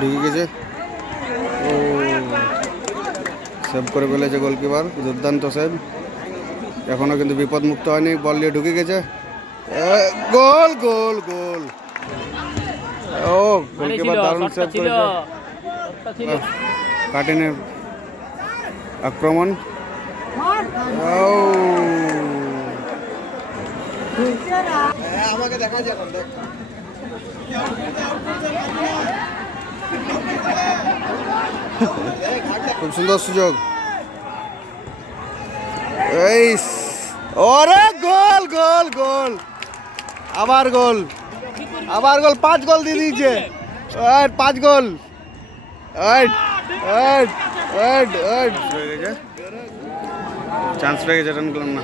ঢুকে গেছে। ও সেভ করে ফেলেছে গোলকিপার, দুর্দান্ত সেভ। এখনো কিন্তু বিপদমুক্ত হয়নি, বল নিয়ে ঢুকে গেছে। গোল গোল গোল! ও গোলকিপার দারুণ সেভ করেছে। কাটিনের আক্রমণ। আমাকে দেখা যায় খুব সুন্দর সুযোগ। এই ওরে গোল গোল গোল! আবার গোল, আবার গোল! 5 গোল দিয়ে দিয়েছে। 5 গোল। চান্স পেয়ে গেছে টাউন ক্লাব। না,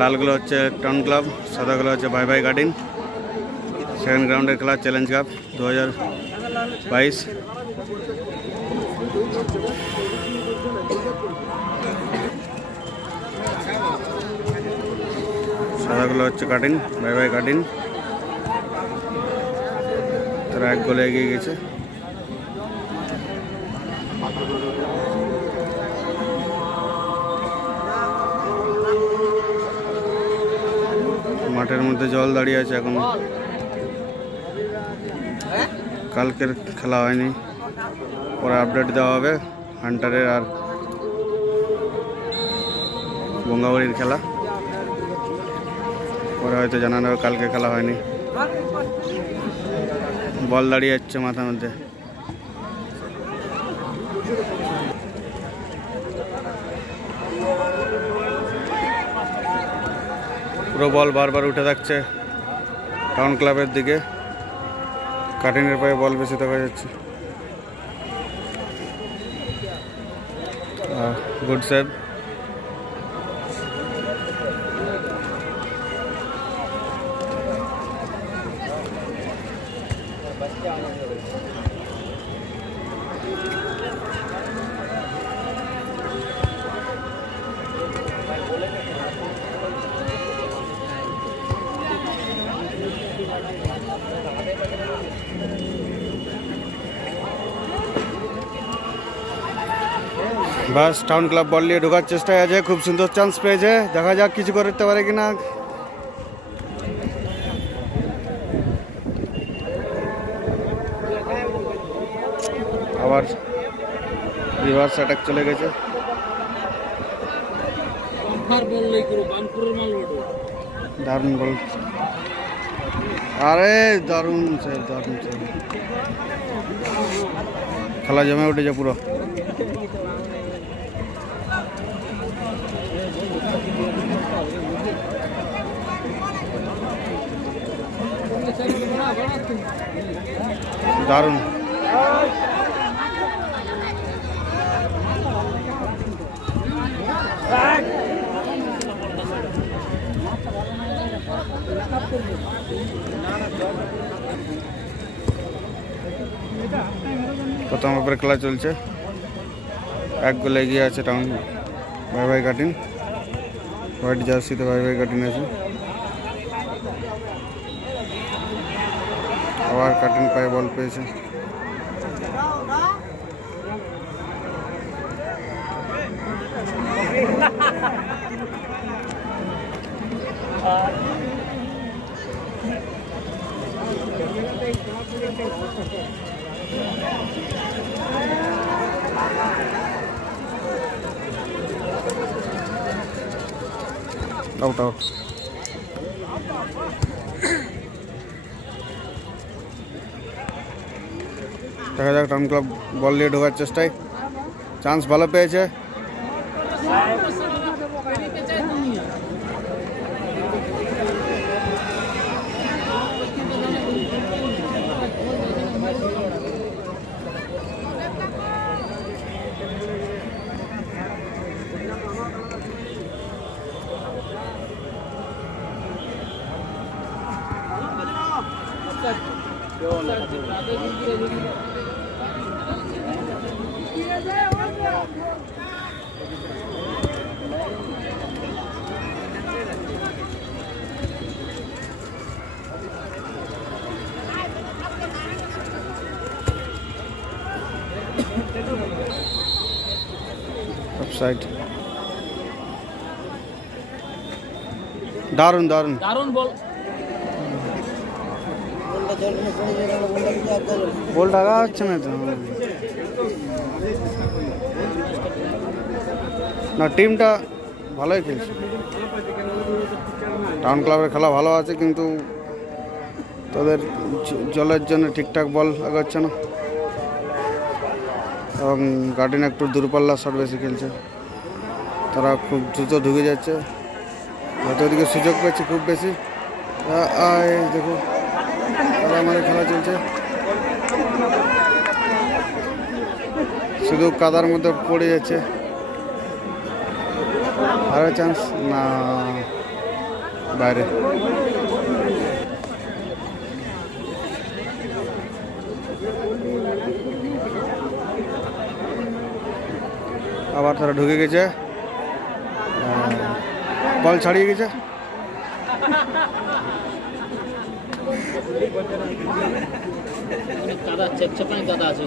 লালগুলো হচ্ছে টাউন ক্লাব, সাদাগুলো হচ্ছে বাই বাই গার্ডিন। সেকেন্ড গ্রাউন্ডের খেলা চ্যালেঞ্জ কাপ 2022। সাদাগুলো হচ্ছে কাটিন, বাই বাই কাটিন। তারা 1 গোলে এগিয়ে গেছে। মাঠের মধ্যে জল দাঁড়িয়ে আছে এখন। কালকের খেলা হয়নি, পরে আপডেট দেওয়া হবে হান্টারের আর গঙ্গাবাড়ির খেলা। পরে হয়তো জানানো হবে কালকে খেলা হয়নি। বল দাঁড়িয়ে যাচ্ছে মাথার মধ্যে। পুরো বল বারবার উঠে থাকছে টাউন ক্লাবের দিকে। কাটিনের পায়ে বল বেশি দেখা যাচ্ছে। Good save. বাস টাউন ক্লাব বল নিয়ে ঢোকার চেষ্টায় আছে, খুব সুন্দর চান্স পেয়েছে। দেখা যাক কিছু করতে পারে কিনা। আবার রিভার্স অ্যাটাক চলে গেছে। দারুণ বল, আরে দারুণ স্যার, দারুণ স্যার। খেলা জমে উঠেছে পুরো। দারুণ। প্রথম ওভারে খেলা চলছে, 1 গোলে এগিয়ে আছে town bye bye cutting. White জার্সিতে বাই বাই কাটিন আছে। আবার কাটিন পায়ে বল পেয়েছে। Out out. দেখা যাক টাউন ক্লাব বল নিয়ে ঢোকার চেষ্টায়, চান্স ভালো পেয়েছে। সাইড দারুণ দারুণ দারুণ বল। বল টাকা হচ্ছে না তো না, টিমটা ভালোই খেলছে। টাউন ক্লাবের খেলা ভালো আছে, কিন্তু তাদের জলের জন্য ঠিকঠাক বল আগাচ্ছে না, এবং গার্ডেন একটু দূরপাল্লা শট বেশি খেলছে। তারা খুব দ্রুত ঢুকে যাচ্ছে, হয়তো ওদিকে সুযোগ পাচ্ছে খুব বেশি। দেখো তারা আমাদের খেলা চলছে, শুধু কাদার মধ্যে পড়ে যাচ্ছে। আরো চান্স না, বাইরে। আবার তারা ঢুকে গেছে, বল ছাড়িয়ে গেছে। কাদা চেপচেপানি কাদা আছে।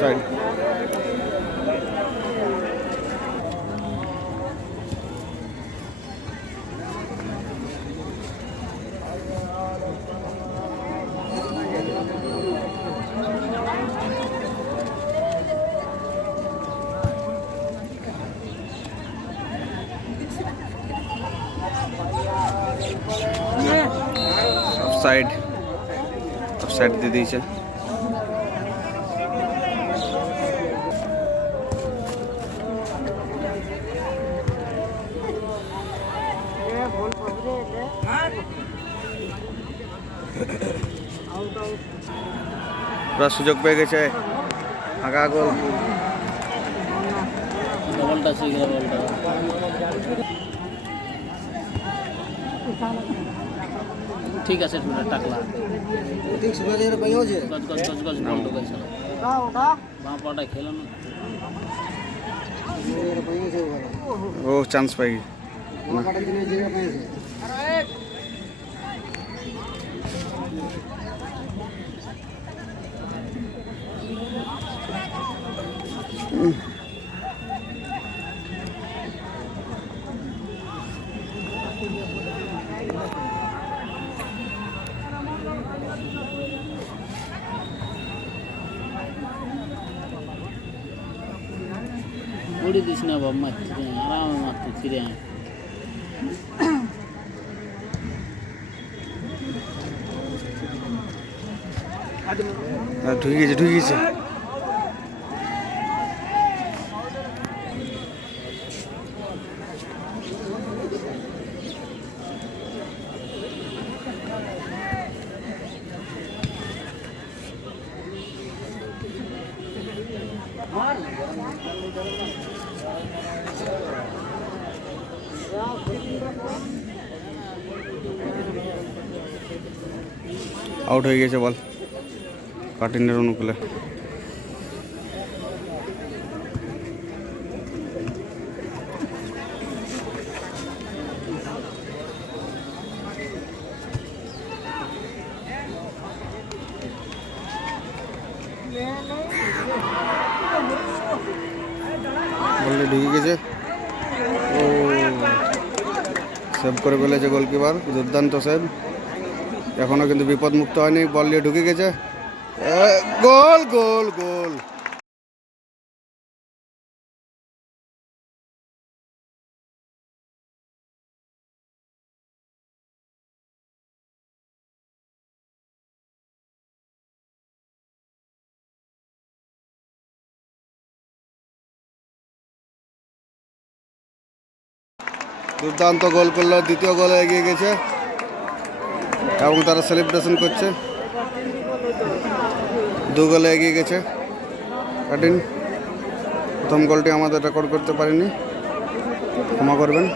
সাইড সাইড সাইড দিয়ে দিয়েছে। পুরা সুযোগ পেয়ে গেছে, ফাঁকা গোল। বলটা শিখে বলটা ঠিক আছে, টাকলা গজ বল ঢুকেছিল, বাঁ পাটা খেলো না। ও চান্স পাই उड़ी दिस ना बाबा, मत आराम मत फिरे हैं। ঢুকে গেছে, ঢুকে গেছে। আউট হয়ে গেছে বল কাটিনের অনুকূলে। বললে ঢুকে গেছে, ও সেভ করে ফেলেছে গোলকিপার, দুর্দান্ত সেভ। এখনো কিন্তু বিপদ মুক্ত হয়নি, বল নিয়ে ঢুকে গেছে, গোল গোল গোল। দুর্দান্ত গোল করলো, দ্বিতীয় গোলে এগিয়ে গেছে এবং তারা সেলিব্রেশন করছে। 2 গোলে এগিয়ে গেছে কাটিন। প্রথম গোলটি আমাদের রেকর্ড করতে পারিনি, ক্ষমা করবেন।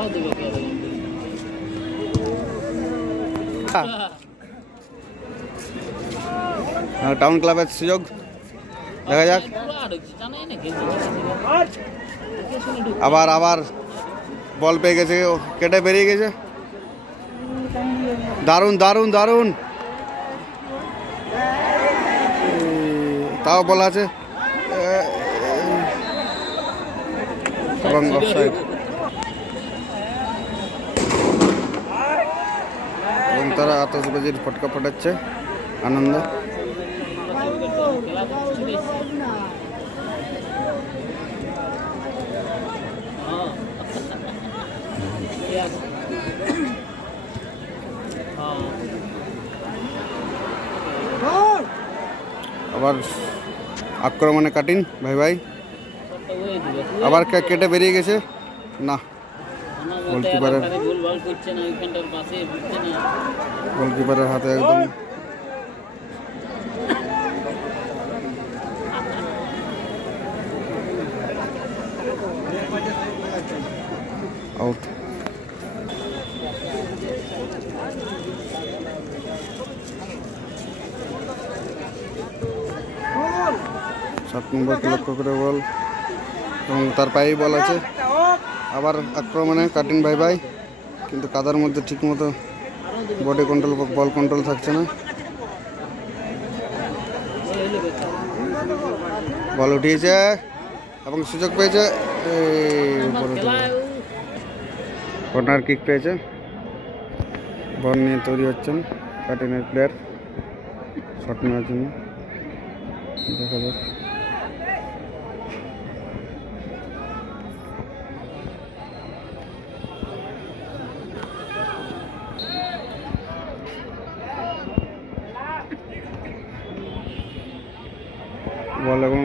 আরও দিবে কে দেবে টাউন ক্লাবের সুযোগ দেখা যাক। জানাই না খেলতে আবার আবার বল পেয়ে গেছে, ও কেটে বেরিয়ে গেছে। দারুণ দারুণ দারুণ, তাও বলা আছে এবং অফসাইড। এবং তারা আতশবাজির ফটকা ফাটাচ্ছে আনন্দ। আবার আক্রমণে কাটিং ভাই ভাই, আবার কেটে বেরিয়ে গেছে না, গোলকিপারের গোলকিপারের হাতে একদম আউট। 7 নম্বরকে লক্ষ্য করে বল এবং তার পায়েই বল আছে। আবার আক্রমণে কাটিং ভাই ভাই, কিন্তু কাদার মধ্যে ঠিকমতো বডি কন্ট্রোল বল কন্ট্রোল থাকছে না। বল উঠিয়েছে এবং সুযোগ পেয়েছে, কর্নার কিক পেয়েছে। বল নিয়ে তৈরি হচ্ছেন কাটিংয়ের প্লেয়ার শট নেওয়ার জন্য, দেখা যাক। বল এবং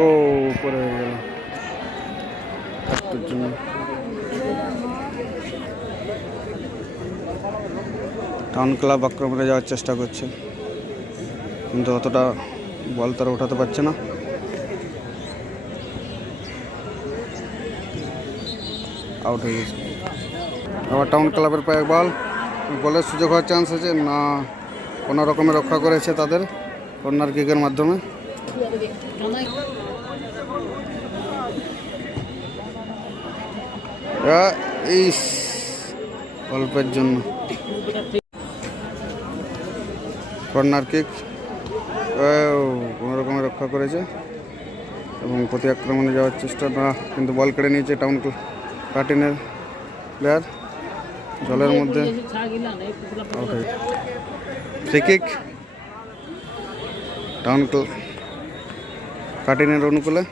ও উপরে হয়ে গেল একটুর জন্য। টাউন ক্লাব আক্রমণে যাওয়ার চেষ্টা করছে, কিন্তু অতটা বল তারা ওঠাতে পারছে না। আউট হয়ে গেছে। আবার টাউন ক্লাবের পায়ে বল, গোলের সুযোগ হওয়ার চান্স আছে না, কোনো রকমে রক্ষা করেছে তাদের কর্নার কিকের মাধ্যমে। এই অল্পের জন্য কর্নার কিক কোনো রকমে রক্ষা করেছে এবং প্রতি আক্রমণে যাওয়ার চেষ্টা না, কিন্তু বল কেড়ে নিয়েছে টাউন কাটিনের প্লেয়ার জলের মধ্যে। ফ্রি কিক টাউন কাটিনের অনুকূলে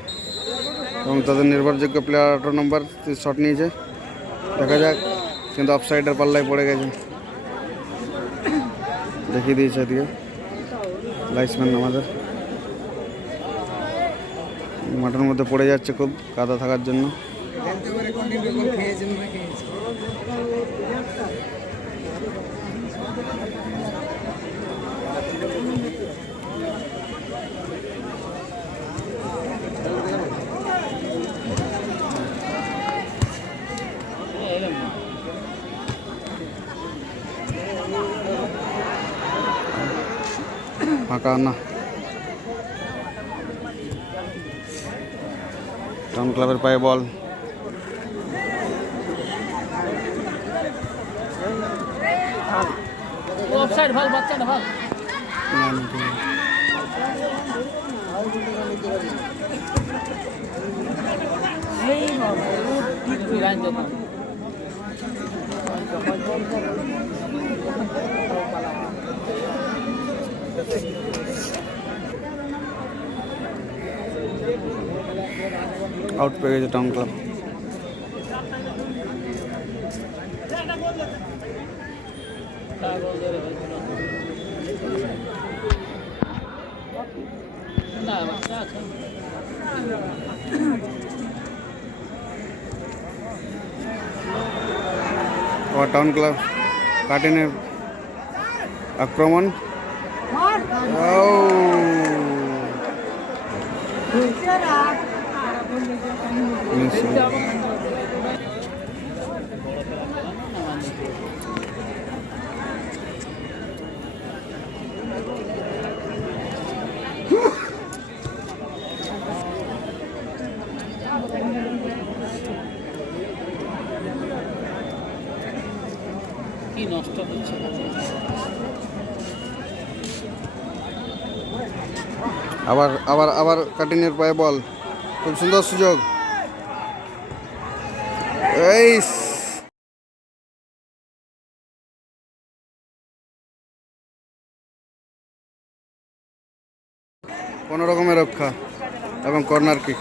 এবং তাদের নির্ভরযোগ্য প্লেয়ার 18 নম্বর শট নিয়েছে, দেখা যাক, কিন্তু অফসাইডের পাল্লায় পড়ে গেছে। দেখিয়ে দিয়েছে এদিকে লাইসম্যান আমাদের, মাঠের মধ্যে পড়ে যাচ্ছে খুব কাদা থাকার জন্য। ফাঁকা না, টাউন ক্লাবের পায়ে বল, অফসাইড ভাল বাচ্চাটা ভাল আউট পেয়ে গেছে টাউন ক্লাব। और टाउन क्लब काटिने आक्रमण নষ্ট করছে। আবার আবার আবার কাটিনের পায়ে বল, খুব সুন্দর সুযোগ। এই কোনো রকমের রক্ষা এবং কর্নার কিক,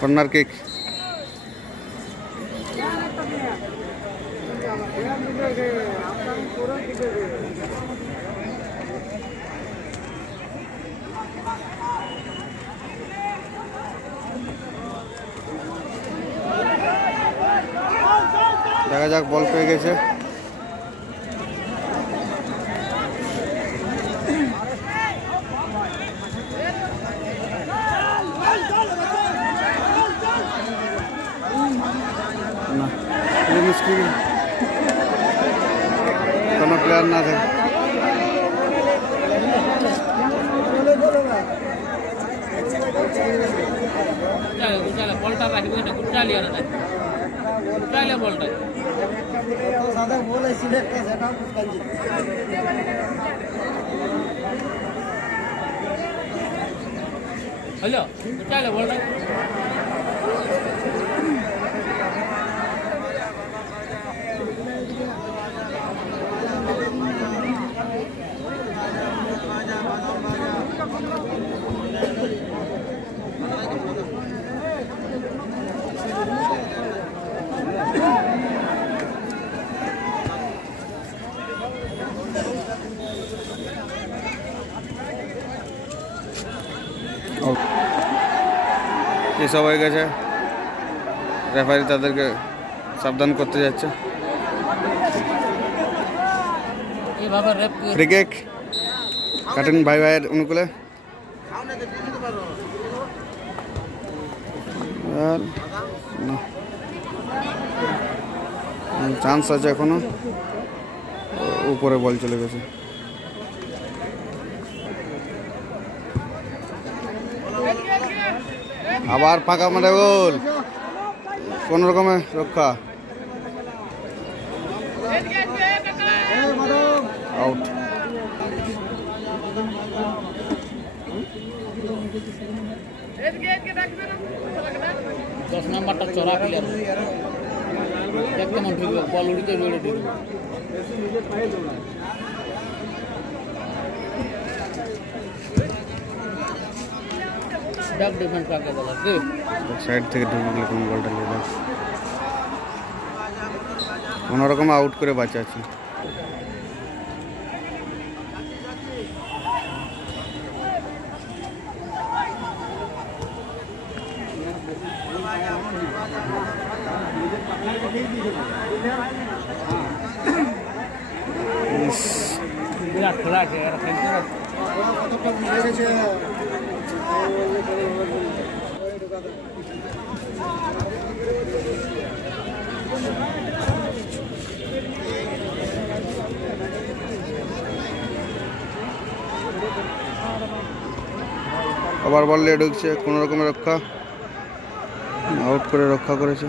কর্নার কিক। দেখা যাক, বল পেয়ে গেছে। না, কোনো প্লেয়ার না থাকে। বলটা রাখবে না, গুটালি আর না গুটালে বলটা সাদা বল ছিল একটা, সেটা কাঞ্জি হ্যালো, গুটালে বলটা। এসব হয়ে গেছে, রেফারি তাদেরকে সাবধান করতে যাচ্ছে। এভাবে রেপ ফ্রি কিক কাটেন ভাই ভাইয়ের অনুকূলে। আর না, চান্স আছে এখনো, উপরে বল চলে গেছে। আবার ফাঁকা মাঠে গোল, কোন রকমে রক্ষা, আউট। 10 নাম্বারটা চড়া প্লেয়ার একদম ঠিক বল উড়িতে উড়ে দিল। ব্যাক ডিফেন্স কাকে বলা রে, সাইড থেকে ঢুকে গেলে কোন বলটা নিয়ে কোনো রকম আউট করে বাঁচাচ্ছে। বিরাট খেলা আছে এরা খেলতে গেছে। আবার বল নিয়ে ঢুকছে, কোনো রকমের রক্ষা, আউট করে রক্ষা করেছে।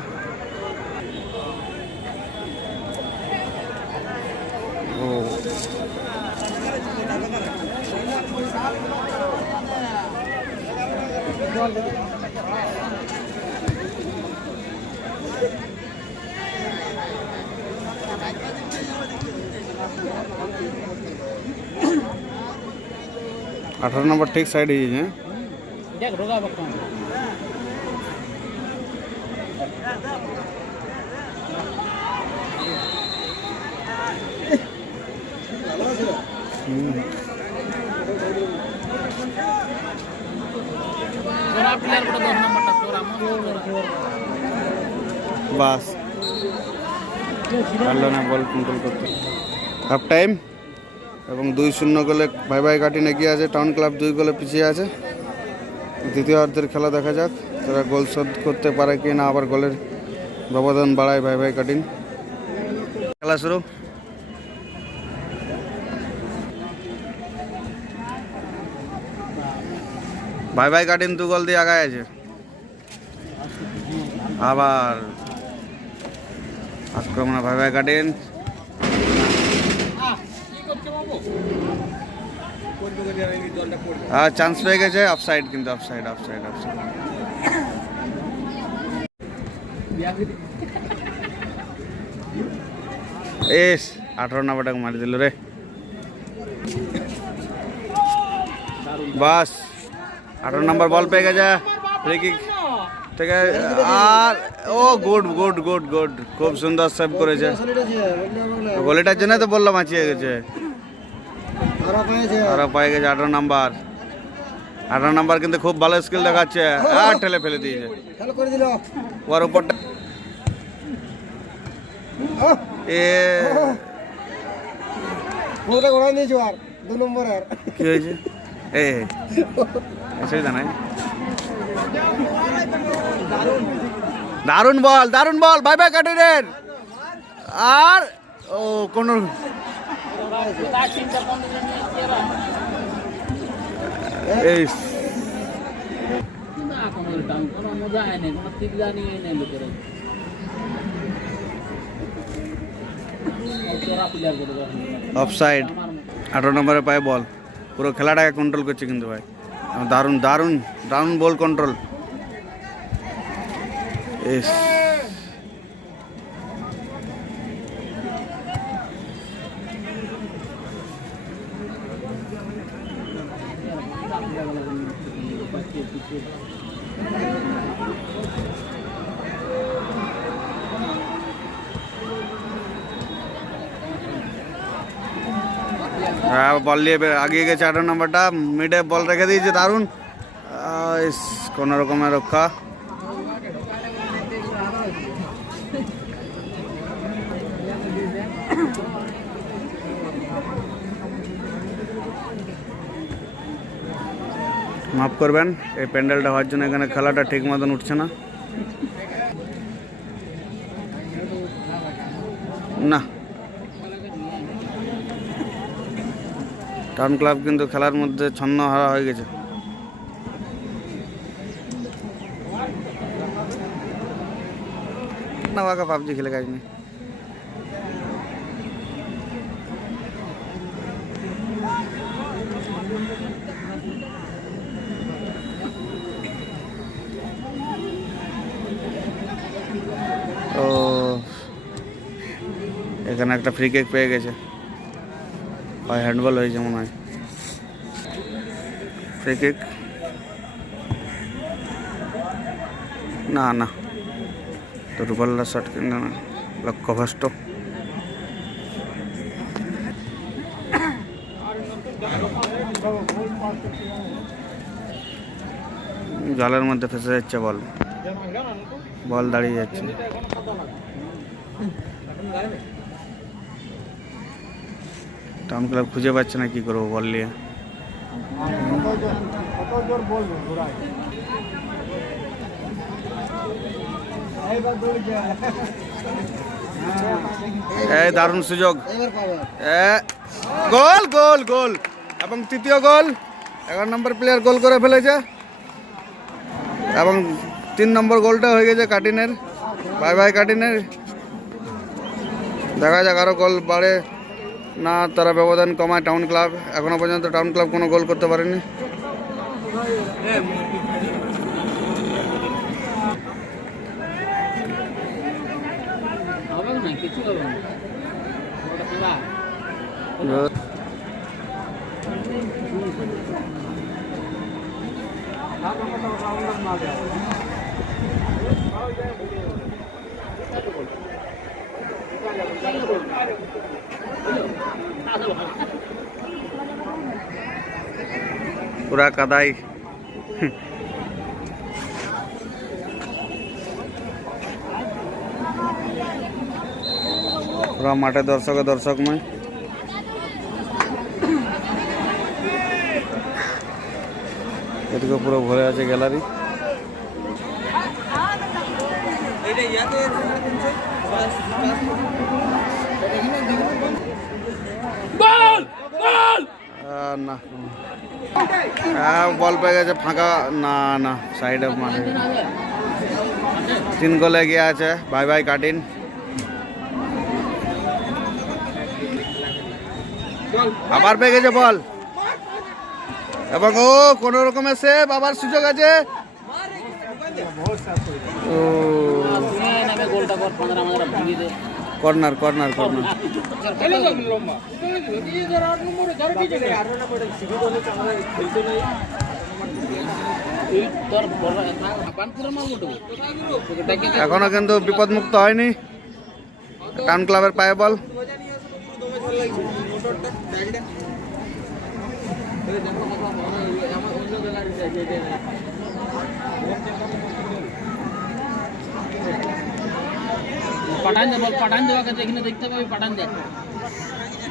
ও 18 नंबर ठीक साइड ही है। देख रोगा बक्का चोरा प्लेयर को 10 नंबर टा चोरा बस পারলো না বল কন্ট্রোল করতে। হাফ টাইম এবং 2-0 গোলে ভাই ভাই কাটিন এগিয়ে আছে। টাউন ক্লাব 2 গোলে পিছিয়ে আছে। দ্বিতীয়ার্ধের খেলা দেখা যাক তারা গোল শোধ করতে পারে কি না, আবার গোলের ব্যবধান বাড়ায় ভাই ভাই কাটিন। খেলা শুরু। ভাই ভাই কাটিন 2 গোল দিয়ে আগায় আছে। আবার আক্রমণে ভাই ভাই কাটিন। চান্স পেয়ে গেছে, অফসাইড, কিন্তু অফসাইড অফসাইড অফসাইড। এস 18 নাম্বারটাকে মারি দিল রে। বাস 18 নাম্বার বল পেয়ে গেছে, ফ্রি কিক থেকে। আর ও গুড গুড গুড গুড, খুব সুন্দর সেভ করেছে। গোলিটার জন্য তো বললাম বাঁচিয়ে গেছে। আরো পেয়ে গেছে 18 নাম্বার। 18 নাম্বার কিন্তু খুব ভালো স্কিল দেখাচ্ছে। আর ঠেলে ফেলে দিয়েছে ওর উপরটা। এ কি হয়েছে? অসুবিধা নাই। দারুণ বল, দারুণ বল ভাই ভাই কাটিনের। আর ও কোন এই অফসাইড। 18 নম্বরে পায়ে বল, পুরো খেলাটাকে কন্ট্রোল করছে কিন্তু ভাই। দারুণ দারুণ দারুণ বল কন্ট্রোল। এস বল নিয়ে আগিয়ে গেছে 18 নম্বরটা, মিডে বল রেখে দিয়েছে, দারুণ। কোন রকমের রক্ষা। মাফ করবেন, এই প্যান্ডেলটা হওয়ার জন্য এখানে খেলাটা ঠিক মতন উঠছে না। না, টাউন ক্লাব কিন্তু খেলার মধ্যে ছন্ন হারা হয়ে গেছে। না বাকা পাবজি খেলে কাজ নেই। ও এখানে একটা ফ্রি কিক পেয়ে গেছে, হ্যান্ডবল হয়েছে মনে হয়। ফ্রি কিক না না, তো রুবাল্লা শট কিন্তু না, লক্ষ্যভ্রষ্ট। জালের মধ্যে ফেসে যাচ্ছে বল, বল দাঁড়িয়ে যাচ্ছে। টাউন ক্লাব খুঁজে পাচ্ছে না কি করবো বল নিয়ে। এই দারুণ সুযোগ, গোল গোল গোল, এবং তৃতীয় গোল। 11 নম্বর প্লেয়ার গোল করে ফেলেছে, এবং 3 নম্বর গোলটা হয়ে গেছে কাটিনের। Bye bye কাটিনের। দেখা যাক আরো গোল বাড়ে না, তারা ব্যবধান কমায় টাউন ক্লাব। এখনো পর্যন্ত টাউন ক্লাব কোনো গোল করতে পারেনি। পুরা কাদাই। পুরা মাঠে দর্শকময়। এদিকে পুরো ভরে আছে গ্যালারি। না বল পেয়ে গেছে ফাঁকা, না না সাইডে মাঠে। 3 গোলে গিয়ে আছে বাই বাই কাটিন। আবার পেয়ে গেছে বল এবং ও কোন রকমের সেভ, আবার সুযোগ আছে। ও গোলটা কর 15 ভাঙি দে কর্নার কর্নার কর্নার। এখনো কিন্তু বিপদমুক্ত হয়নি টাউন ক্লাবের পায়ে বল। পাঠান দে বল, পাঠান দেওয়াকে যেখানে দেখতে পাবি পাঠান দে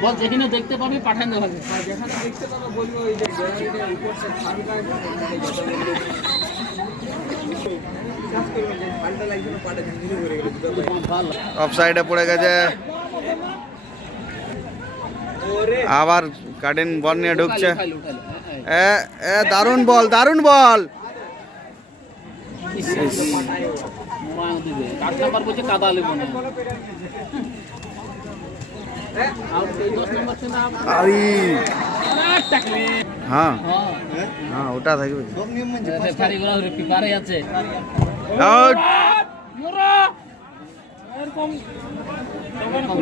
বল, যেখানে দেখতে পাবি পাঠান দেওয়াকে যেখানে দেখতে পাবো বলবো ওই যে উপর সে অফসাইডে পড়ে গেছে, আবার কাটিন বল নিয়ে ঢুকছে। দারুণ বল, দারুণ বল। হ্যাঁ হ্যাঁ ওটা থাকবে।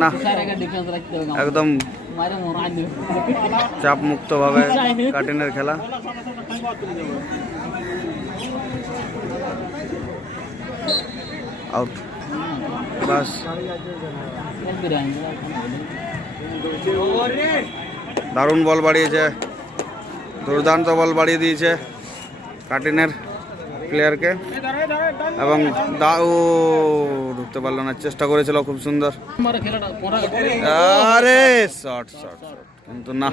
না একদম চাপ মুক্ত ভাবে কাটিনের খেলা। আউট বাস। দারুণ বল বাড়িয়েছে, দুর্দান্ত বল বাড়িয়ে দিয়েছে কাটিনের প্লেয়ারকে এবং ঢুকতে পারলো না, চেষ্টা করেছিল খুব সুন্দর। আরে শট শট কিন্তু না।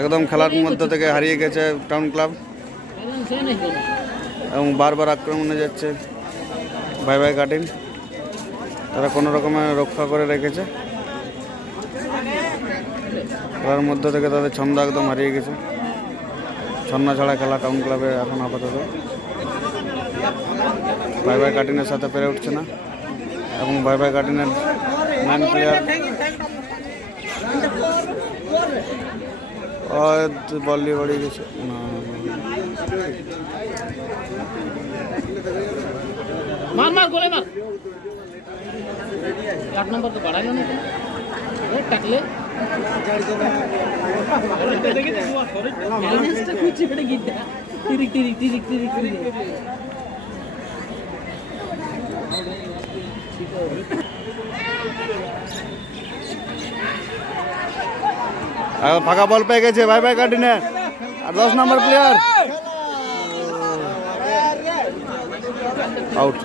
একদম খেলার মধ্যে থেকে হারিয়ে গেছে টাউন ক্লাব এবং বারবার আক্রমণে যাচ্ছে ভাই ভাই কাটিন। তারা কোনো রকমে রক্ষা করে রেখেছে, খেলার মধ্যে থেকে তাদের ছন্দ একদম হারিয়ে গেছে। ছন্না ছাড়া খেলা টাউন ক্লাবে এখন আপাতত ভাই ভাই কাটিনের সাথে পেরে উঠছে না এবং ভাই ভাই কাটিনের ম্যান প্লেয়ার বল নিয়ে বাড়িয়ে গেছে। মার মার গোলে মার, 8 নম্বর তো বাড়াইলো না টাকলে ফাঁকা বল পেয়ে গেছে ভাই ভাই কাটিনে, আর 10 নম্বর প্লেয়ার আউট।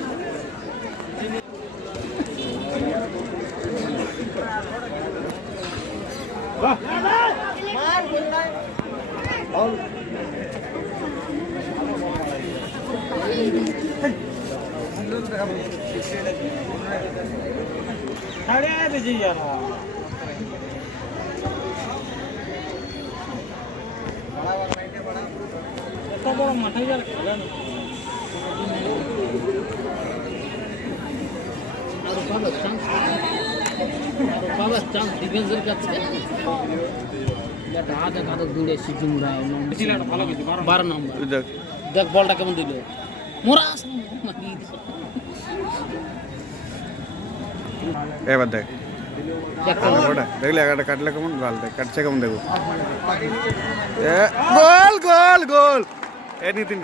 চান্স ডিফেন্সের কাছে দূরে সিজুমরা 12 নম্বর। দেখ বলটা কেমন দিল মোরা এবার দেখ দেখলে একটা কাটলে কেমন গাল দেখ কাটছে কেমন দেখো। গোল গোল গোল এনিথিং।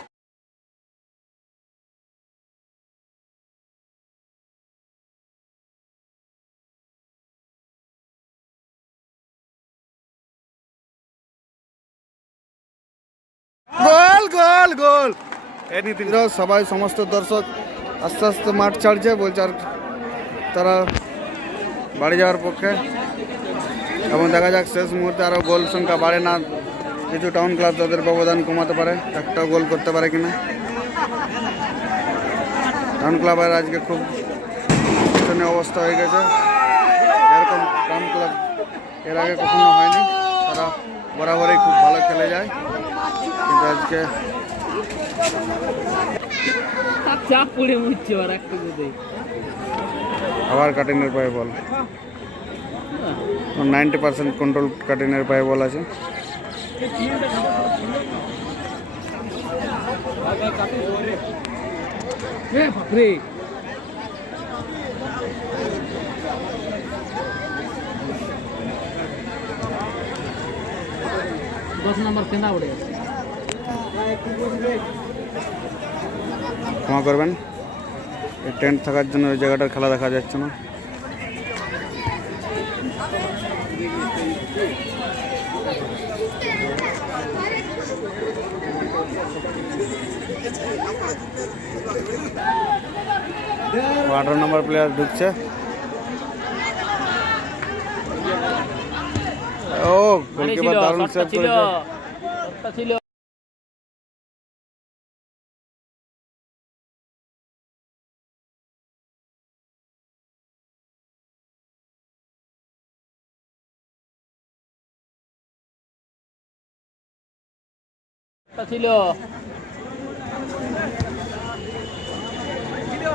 গোল গোল গোল এনিথিং। সবাই সমস্ত দর্শক আস্তে আস্তে মাঠ ছাড়ছে, বলছে আর তারা বাড়ি যাওয়ার পক্ষে এবং দেখা যাক শেষ মুহূর্তে আরও গোল সংখ্যা বাড়ে না, কিছু টাউন ক্লাব তাদের ব্যবধান কমাতে পারে, একটা গোল করতে পারে কিনা। টাউন ক্লাবের আজকে খুব শোচনীয় অবস্থা হয়ে গেছে, এরকম টাউন ক্লাব এর আগে কখনো হয়নি। তারা বরাবরই খুব ভালো খেলে যায়, কিন্তু আজকে চাপ পড়ে মুচ্ছে আর একটু বুঝে আবার কাটিনের পায়ে বল 90% কন্ট্রোল কাটিনের পায়ে বল আছে বাপরে দশ নম্বর কেনা উঠে ক্ষমা করবেন এই টেন্ট থাকার জন্য ওই জায়গাটার খেলা দেখা যাচ্ছে না আঠারো নম্বর প্লেয়ার ঢুকছে ও গোলকিপার দারুণ সেভ করেছে ছিল ছিল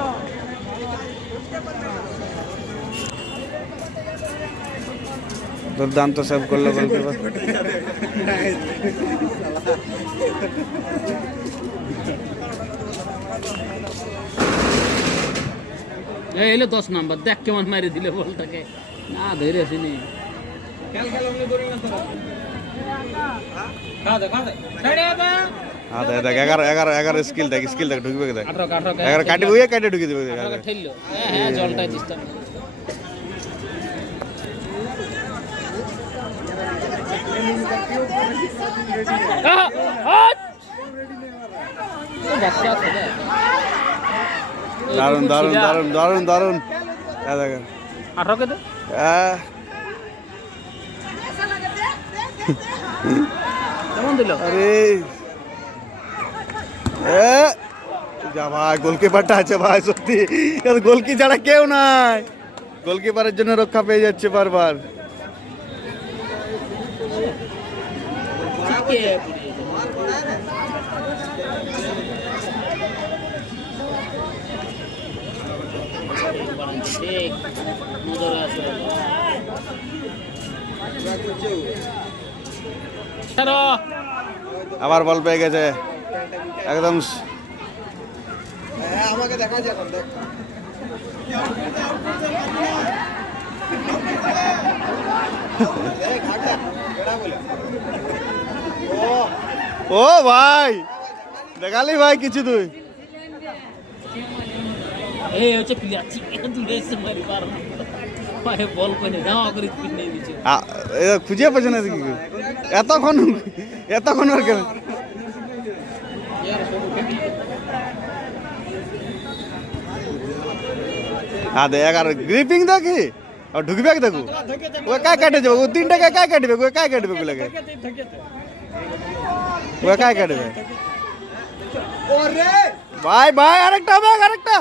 দুর্দান্ত সেভ করলো গোলকিপার এলো 10 নাম্বার দেখ কেমন মারি দিলে বলটাকে না ধরে আসেনি হ্যাঁ দেখ 11 স্কিল দেখ ঢুকবে দেখ 11 কাটবে কাটে ঢুকে দেবে ঠেললো হ্যাঁ জলটা চেষ্টা দারুন দারুন দারুন দারুন দারুন দেখ 18 কে কেমন দিল আরে যা ভাই গোলকিপারটা আছে ভাই সত্যি গোলকি ছাড়া কেউ নাই গোলকিপারের জন্য রক্ষা পেয়ে যাচ্ছে বারবার আবার বল পেয়ে গেছে একদম আমাকে দেখা যায় এখন দেখ ও ভাই দেখালি ভাই কিছু তুই এই হচ্ছে প্লেয়ার চিকেন দূরে এসে মারি পার পায়ে বল কোনে দাও করে পিনে দিছে খুঁজে পাচ্ছে না দেখি এতক্ষণ আর কেন আদে 11 গ্রিপিং দেখি আর ঢুকবে দেখো ও কাই কাটে যাবে ও তিনটা কাই কাটবে ও কাই কাটবে গুলাকে ও কাই কাটবে ওরে ভাই ভাই আরেকটা হবে আরেকটা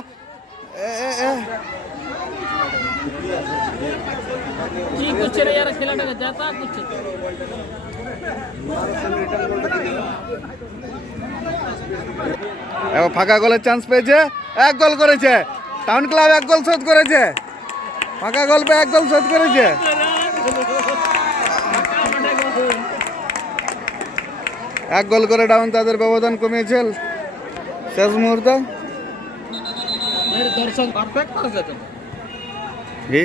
কি করছে রে यार খেলাটাকে যাতা করছে এবার ফাঁকা গোলের চান্স পেয়েছে এক গোল করেছে টাউন ক্লাব এক গোল শোধ করেছে ফাঁকা গোল পে এক গোল শোধ করেছে এক গোল করে ডাউন তাদের ব্যবধান কমিয়েছে শেষ মুহূর্তে দর্শক পারফেক্ট আছে তো জি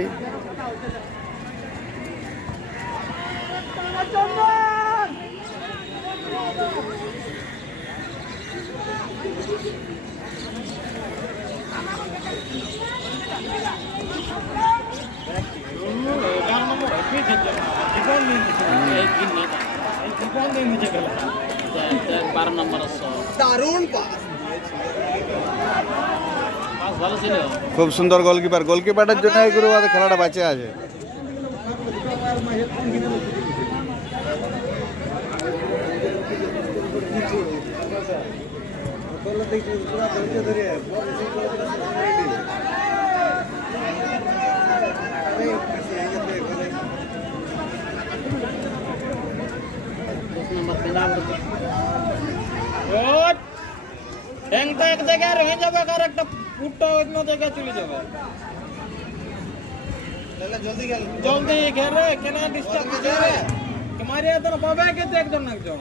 খুব সুন্দর গোলকিপারের জন্য এই গুরু খেলাটা বাঁচে আছে এক জায়গায় আর হয়ে যাবে আর একটা ফুটটা অন্য জায়গায় চলে যাবে তাহলে জলদি ঘেরে কেন ডিস্টার্ব করে তোমারে তো পাবে কে একজন একজন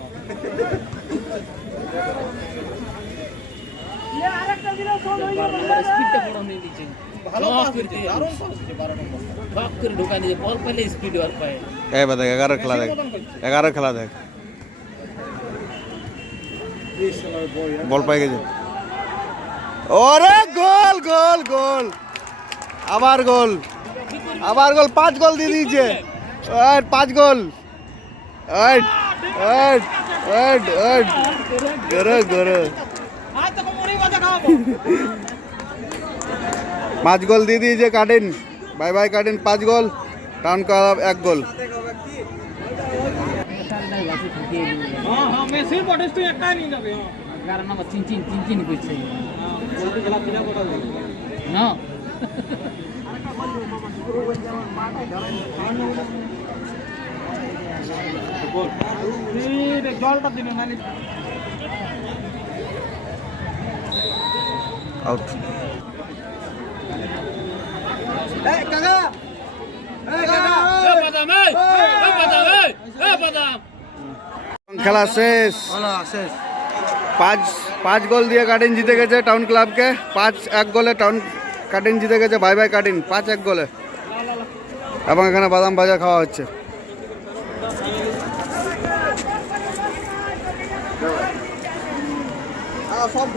ये আরেকটা দিলে সোল হই গেল স্পিডটা বড় নিয়ে দিয়েছে ভালো পাস দিয়েছে দারুণ পাস দিয়েছে 12 নম্বর ভাগ করে ঢোকা দিয়েছে বল পেলে স্পিড আর পায় এ বাদা 11 খেলা দেখ 11 খেলা দেখ বল পাই গেছে ওরে গোল গোল গোল আবার গোল 5 গোল দিয়ে দিয়েছে আর 5 গোল আট আট আট আট গরে গরে আজ তো মুড়ি ভাজা খাবো 5 গোল দিয়ে দিয়েছে কাটিন বাই বাই কাটিন 5 গোল টাউন ক্লাব 1 গোল হ্যাঁ হ্যাঁ মেসি পটেস তো একটা নিয়ে যাবে হ্যাঁ 11 নম্বর চিন কইছে হ্যাঁ জলদি খেলা দিলা বড় না জলটা দিন মানে আউট এই কাকা খেলা শেষ পাঁচ গোল দিয়ে কাটিন জিতে গেছে টাউন ক্লাবকে 5-1 গোলে টাউন কাটিন জিতে গেছে ভাই ভাই কাটিন 5-1 গোলে এবং এখানে বাদাম ভাজা খাওয়া হচ্ছে সব